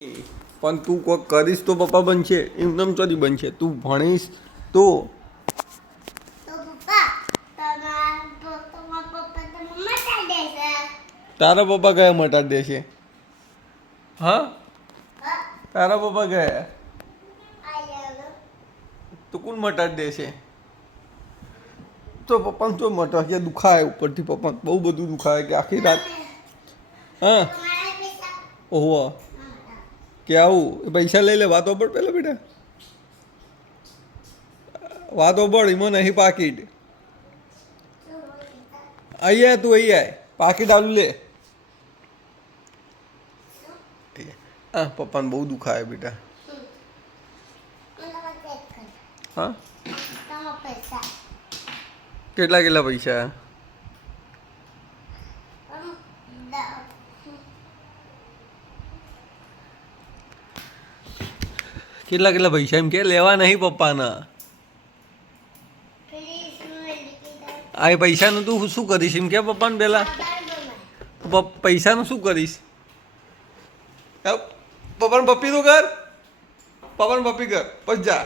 પણ તું કોઈક કરીશ તો પપ્પા બનશે, એમનેમ ચોથી બનશે. તું ભણીશ તો તારા પપ્પા કયા મટાડી દેશે? હા, તારા પપ્પા કયા તો કોણ મટાડી દેશે? તો પપ્પાને તો મટાડે દુખાય ઉપરથી, પપ્પાને બહુ બધું દુખાય કે આખી રાત. હા ઓહો કે આવું પૈસા લઈ લે. વાતો પડ પેલા બેટા, વાતો પડ. એમાં નહીં પાકીટ. અહીંયા તું અહીંયા પાકીટ આલું લે. હા પપ્પાને બહુ દુખાય બેટા. હા કેટલા કેટલા પૈસા? કેટલા કેટલા પૈસા એમ કે લેવા નહીં પપ્પાના? આ એ પૈસાનું તું શું કરીશ એમ કે પપ્પાને પહેલાં? પૈસાનું શું કરીશ? પપ્પાને પપ્પી તો કર, પપ્પાને પપ્પી કર પછી જા.